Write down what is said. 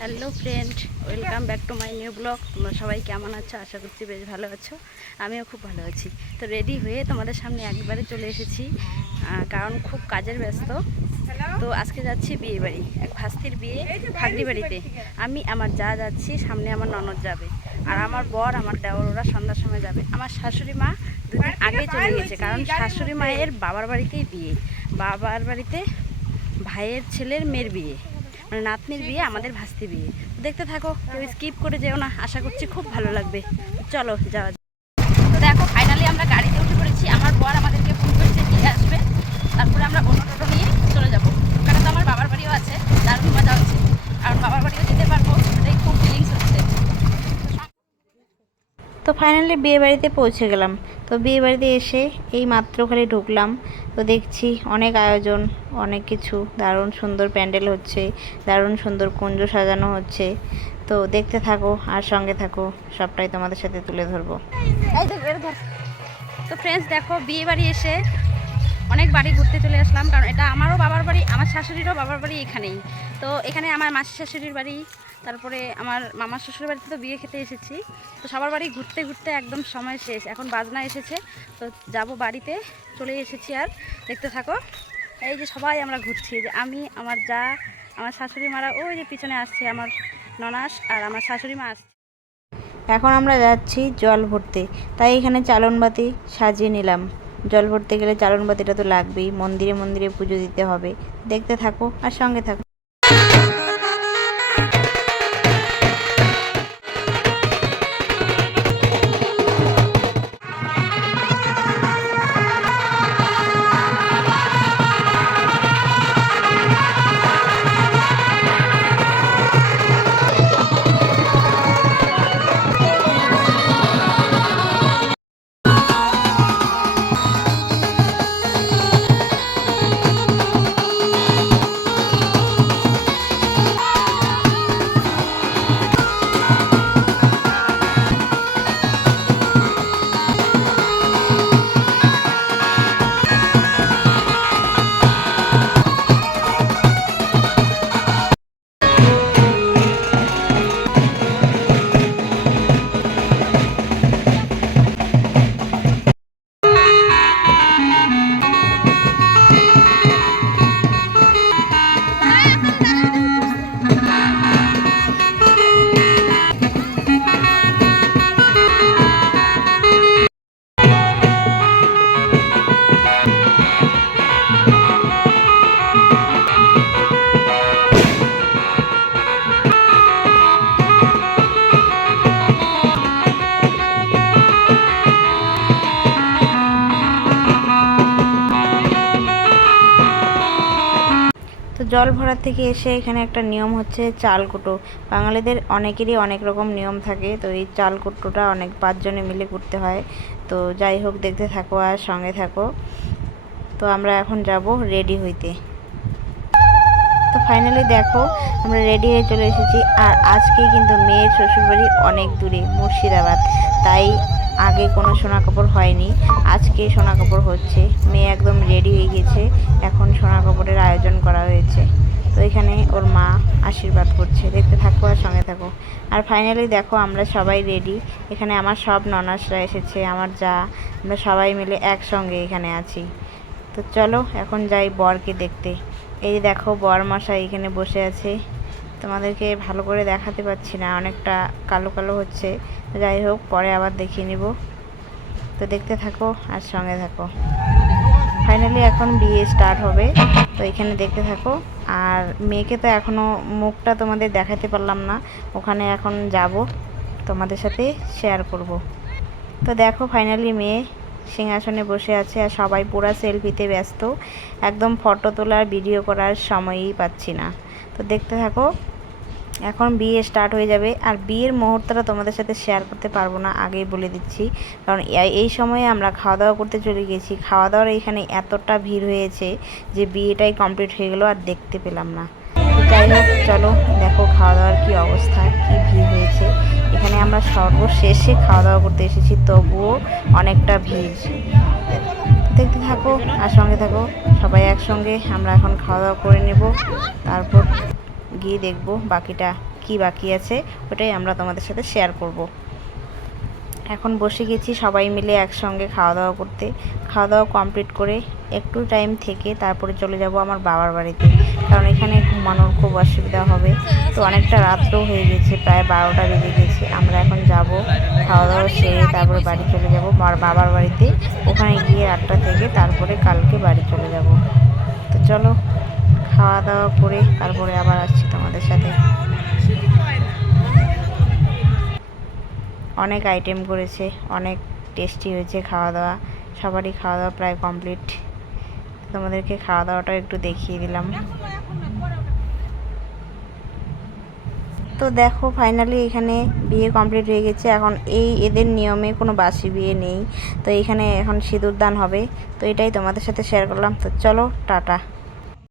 Hello friend, welcome back to my new blog. তোমরা সবাই কেমন আছো? আশা করছি বেশ ভালো আছো। আমিও খুব ভালো আছি। তো রেডি হয়ে তোমাদের সামনে একবারে চলে এসেছি, কারণ খুব কাজের ব্যস্ত। তো আজকে যাচ্ছি বিয়ে বাড়ি, এক ভাস্তির বিয়ে ভাগরি বাড়িতে। আমি আমার যা যাচ্ছি, সামনে আমার ননদ যাবে, আর আমার বর আমার দেওর ওরা সন্ধ্যার সময় যাবে। আমার শাশুড়ি মা দুদিন আগে চলে গেছে, কারণ শাশুড়ি মায়ের বাবার বাড়িতেই বিয়ে, বাবার বাড়িতে ভাইয়ের ছেলের মেয়ের বিয়ে, মানে নাতনির বিয়ে, আমাদের ভাস্তি বিয়ে। দেখতে থাকো, কেউ স্কিপ করে যেও না, আশা করছি খুব ভালো লাগবে। চলো যাওয়া যাক। তো দেখো, ফাইনালি আমরা গাড়িতে উঠে পড়েছি। আমার বর আমাদেরকে ফোন করেছে দিয়ে আসবে, তারপরে আমরা অন্য টোটো নিয়ে চলে যাবো। ওখানে তো আমার বাবার বাড়িও আছে, দারুণ মজা হচ্ছে, কারণ বাবার বাড়িও যেতে পারবো, এটাই খুব ফিলিংস হচ্ছে। তো ফাইনালি বিয়ে বাড়িতে পৌঁছে গেলাম। তো বিয়ে বাড়িতে এসে এই মাত্র খালি ঢুকলাম, তো দেখছি অনেক আয়োজন, অনেক কিছু, দারুণ সুন্দর প্যান্ডেল হচ্ছে, দারুণ সুন্দর কুঞ্জ সাজানো হচ্ছে। তো দেখতে থাকো আর সঙ্গে থাকো, সবটাই তোমাদের সাথে তুলে ধরবো। তো ফ্রেন্ডস দেখো, বিয়ে বাড়ি এসে অনেক বাড়ি ঘুরতে চলে আসলাম, কারণ এটা আমারও বাবার বাড়ি, আমার শাশুড়িরও বাবার বাড়ি এখানেই। তো এখানে আমার মাসি শাশুড়ির বাড়ি, তারপরে আমার মামার শ্বশুর বাড়িতে তো বিয়ে খেতে এসেছি। তো সবার বাড়ি ঘুরতে ঘুরতে একদম সময় শেষ, এখন বাজনা এসেছে, তো যাব বাড়িতে, চলে এসেছি। আর দেখতে থাকো, এই যে সবাই আমরা ঘুরছি, যে আমি, আমার যা, আমার শাশুড়ি মারা ওই যে পিছনে আসছে, আমার ননাস আর আমার শাশুড়ি মা আসছে। এখন আমরা যাচ্ছি জল ভরতে, তাই এখানে চালনবাতি সাজিয়ে নিলাম। জল ভরতে গেলে চালনবাতিটা তো লাগবেই, মন্দিরে মন্দিরে পুজো দিতে হবে। দেখতে থাকো আর সঙ্গে থাকো। তো জল ভরার থেকে এসে এখানে একটা নিয়ম হচ্ছে চাল কুটো। বাঙালিদের অনেকেরই অনেক রকম নিয়ম থাকে, তো এই চাল কুটোটা অনেক 5 জনে মিলে করতে হয়। তো যাই হোক, দেখতে থাকো আর সঙ্গে থাকো। তো আমরা এখন যাব রেডি হইতে। তো ফাইনালি দেখো, আমরা রেডি হয়ে চলে এসেছি। আর আজকে কিন্তু মেয়ের শ্বশুরবাড়ি অনেক দূরে, মুর্শিদাবাদ, তাই আগে কোনো সোনা কাপড় হয়নি, আজকে সোনা কাপড় হচ্ছে। মেয়ে একদম রেডি হয়ে গেছে, এখন সোনা কাপড়ের আয়োজন করা হয়েছে। তো এখানে ওর মা আশীর্বাদ করছে, দেখতে থাকো আর সঙ্গে থাকো। আর ফাইনালি দেখো, আমরা সবাই রেডি। এখানে আমার সব ননাসরা এসেছে, আমার যা, আমরা সবাই মিলে একসঙ্গে এখানে আছি। তো চলো এখন যাই বরকে দেখতে। এই দেখো, বর মশাই এখানে বসে আছে। তোমাদেরকে ভালো করে দেখাতে পাচ্ছি না, অনেকটা কালো কালো হচ্ছে। যাই হোক, পরে আবার দেখিয়ে নিব। তো দেখতে থাকো আর সঙ্গে থাকো। ফাইনালি এখন বিয়ে স্টার্ট হবে, তো এখানে দেখতে থাকো। আর মেয়েকে তো এখনও মুখটা তোমাদের দেখাতে পারলাম না, ওখানে এখন যাব, তোমাদের সাথে শেয়ার করব। তো দেখো, ফাইনালি মেয়ে সিংহাসনে বসে আছে, আর সবাই পুরো সেলফিতে ব্যস্ত, একদম ফটো তোলার ভিডিও করার সময়ই পাচ্ছি না। তো দেখতে থাকো, এখন বিয়ে স্টার্ট হয়ে যাবে। আর বিয়ের মুহূর্তটা তোমাদের সাথে শেয়ার করতে পারবো না, আগেই বলে দিচ্ছি, কারণ এই সময়ে আমরা খাওয়া দাওয়া করতে চলে গেছি। খাওয়া দাওয়ার এখানে এতটা ভিড় হয়েছে যে বিয়েটাই কমপ্লিট হয়ে গেল, আর দেখতে পেলাম না। তো যাই হোক, চলো দেখো খাওয়া দাওয়ার কী অবস্থা, কী ভিড় হয়েছে। এখানে আমরা সর্বশেষে খাওয়া দাওয়া করতে এসেছি, তবুও অনেকটা ভিড়। দেখতে থাকো আর সঙ্গে থাকো, সবাই একসঙ্গে। আমরা এখন খাওয়া দাওয়া করে নেব, তারপর গিয়ে দেখব বাকিটা কি বাকি আছে ওটাই আমরা তোমাদের সাথে শেয়ার করব। এখন বসে গেছি সবাই মিলে একসঙ্গে খাওয়া দাওয়া করতে। খাওয়া দাওয়া কমপ্লিট করে একটু টাইম থেকে তারপরে চলে যাব আমার বাবার বাড়িতে, কারণ এখানে ঘুমানোর খুব অসুবিধা হবে। তো অনেকটা রাত্রও হয়ে গেছে, প্রায় 12টা বেজে গেছে। আমরা এখন যাব খাওয়া দাওয়া সেরে তারপরে বাড়ি চলে যাব আমার বাবার বাড়িতে। ওখানে গিয়ে 8টা থেকে তারপরে কালকে বাড়ি চলে যাব। তো চলো খাওয়া দাওয়া করে তারপরে আবার আসছি তোমাদের সাথে। অনেক আইটেম করেছে, অনেক টেস্টি হয়েছে খাওয়া দাওয়া। সবারই খাওয়া দাওয়া প্রায় কমপ্লিট। তোমাদেরকে খাওয়া দাওয়াটা একটু দেখিয়ে দিলাম। তো দেখো ফাইনালি এখানে বিয়ে কমপ্লিট হয়ে গেছে। এখন এদের নিয়মে কোনো বাসি বিয়ে নেই। তো এখানে এখন সিঁদুর দান হবে। তো এটাই তোমাদের সাথে শেয়ার করলাম। তো চলো টাটা।